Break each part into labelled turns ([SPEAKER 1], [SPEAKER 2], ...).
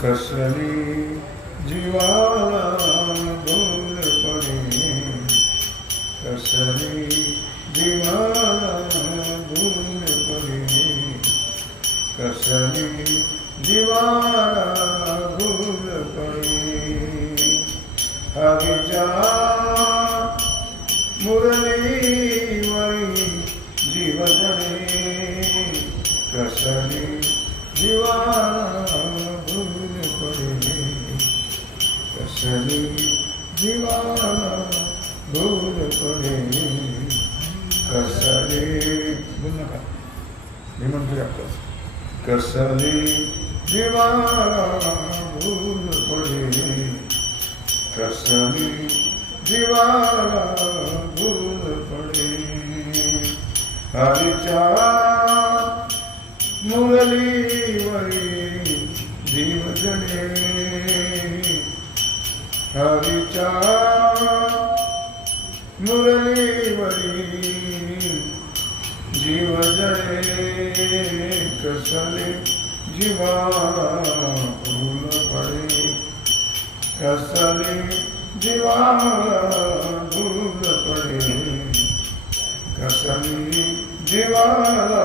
[SPEAKER 1] कसली जीवाला भूल कसली जीवाला भूल कसली जीवाला भूल पडे हरिजा मुरली कसली जीवाला भूल पडे कसली बोल नका मी म्हणतो आपलं कसली जीवाला भूल पडे कसली जीवाला भूल पडे हरिच्या मुरलीवरी जीव जणे हरीचा मुरलीवरी जीव जडे कसले जीवाला पडे. कसले जीवाला भूल पडे. कसली जीवाला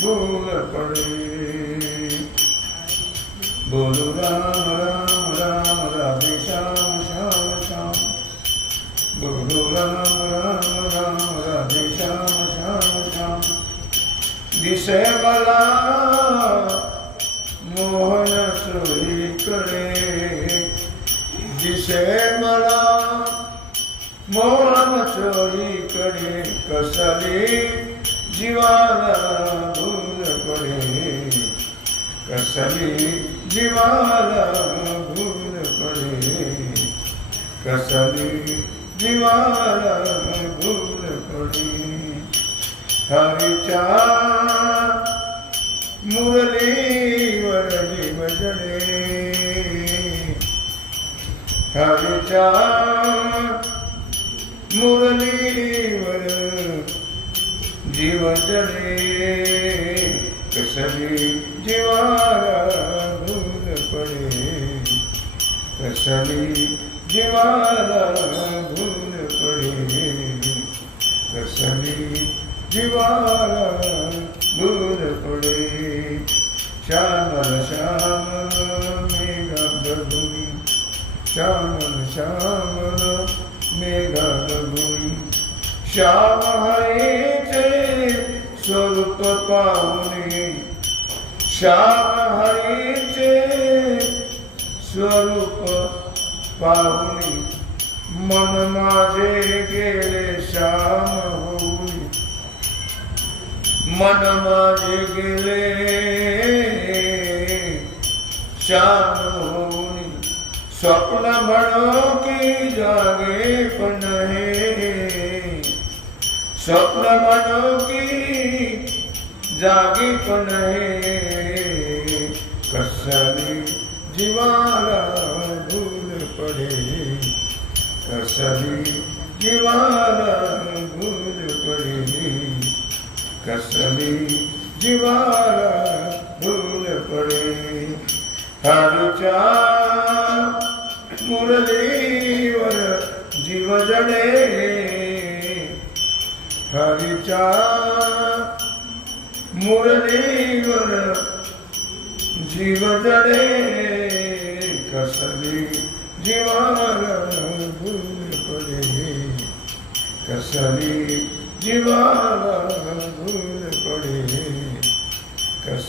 [SPEAKER 1] भूल पडे. बोलू दिसे मला मोहन चोरीकडे दिसे मला मोहन चोरीकडे कसली जीवाला भूल पडे. कसली जीवाला भूल पडे. कसली जीवाला हरिच्या मुरलीवर जीव जडे. हरिच्या मुरलीवर जीव जडे. कसली जीवाला भूल पडे. कसली जीवाला भूल पडे. कसली जीवाला भूल पडे। श्यामल श्याम मेघाधुनी श्यामल श्यामल मेघाधुनी श्याम हरेचे स्वरूप पाहुणे श्याम हरीचे स्वरूप पाहुणे मन माझे गेले श्याम होई मन माझे गेले होई स्वप्न म्हणो की जागे पण स्वप्न म्हणो की जागे पण हे कसली जीवाला भूल पडे। कसली जीवाला भूल पडे। कसली जीवाला भूल पडे. हाडूच्या मुरलीवर जीव जडे. हरीच्या मुरलीवर जीव जडे. कसली जीवाला भूल पडे. कसली जीवाला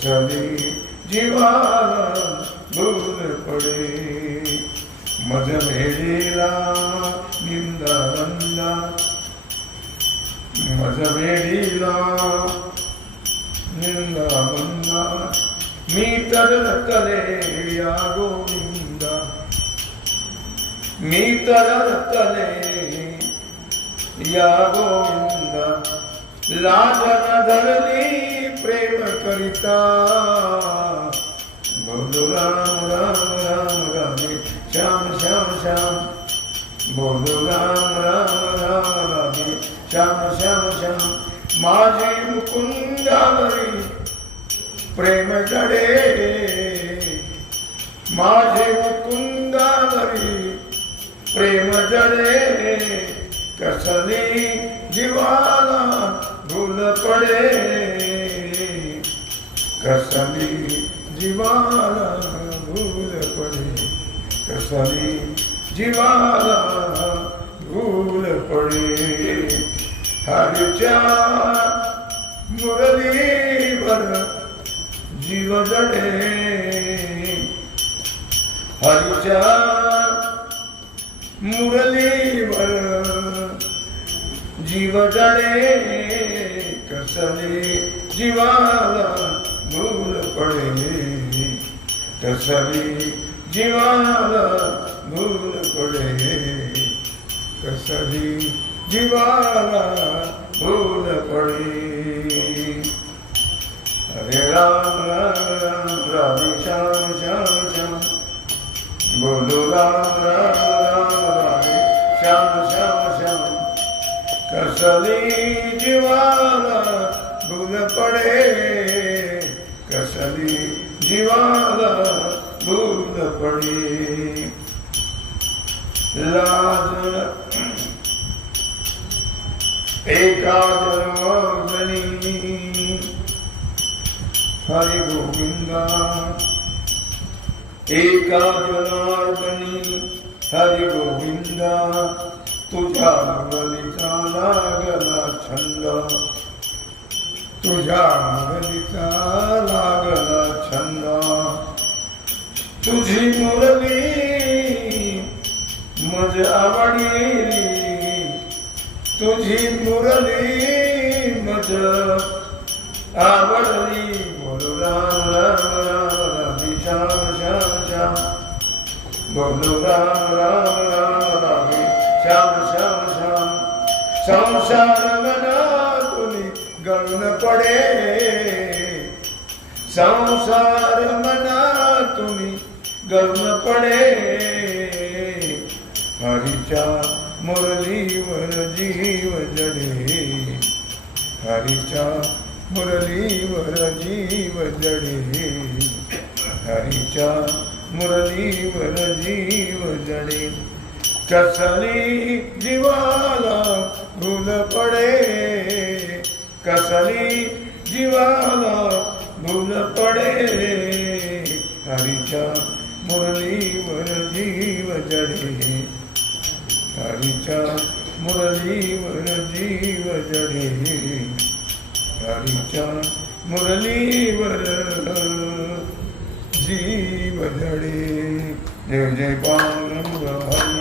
[SPEAKER 1] कसली जीवाला दूर पडे. मज भेडीला निंदा बंदा मज भेडीला निंदा बंदा मी तर तले या गोविंदा. मी तर तले या गोविंदा. लाजन धरली प्रेम करिता बोलो राम राम राम रामे श्याम श्याम श्याम। बोलो राम राम राम रामे श्याम श्याम श्याम। माझे मुकुंदावरी प्रेम जडे। माझे मुकुंदावरी प्रेम जडे। कसली जीवाला भूल पडे। कसली जीवाला भूल पडे. कसली जीवाला भूल पडे. हरच्या मुरलीवर जीव जडे. हरिच्या मुरलीवर जीव जडे. कसले जीवाला पडे कसावी जीवाला भूल पडे कसावी जीवाला भूल पडे हरे राम राम राम श्याम श्याम श्याम. बोलो राम राम राम राधे श्याम श्याम श्याम. कसली जीवाला भूल पडे कसली जीवाला भूल पडे. लाज एका जन्मगणी हरि गोविंदा एका जनार्दनी हरि गोविंदा तुझ्या मुरलीचा लागला छंद. तुझ्या मुरलीचा लागला संसार मनातून गळून पडे. संसार मनातून गळून पडे. हरीच्या मुरलीवर जीव जडे. हरीच्या मुरलीवर जीव जडे. हरीच्या मुरलीवर जीव जडे. कसली जीवाला भूल पडे? कसली जीवाला भूल पडे? हरीच्या मुरलीवर जीव जडे. हरीच्या मुरलीवर जीव जडे. हरीच्या मुरलीवर जीव जडे. जय जय पांडुरंग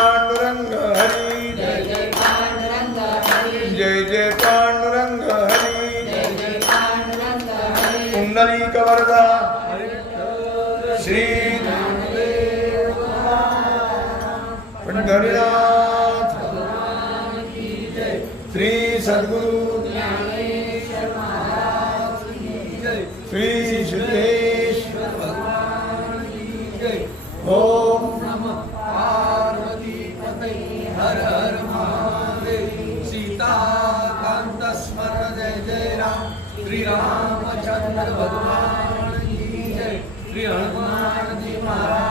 [SPEAKER 1] पंढरीनाथ। श्री सद्गुरु। श्री सिद्धेश ओम पार्वती हर हर महादेव। सीता कांत स्मरण जय जय राम। श्री रामचंद्र
[SPEAKER 2] भगवान श्री हनुमान जी महाराज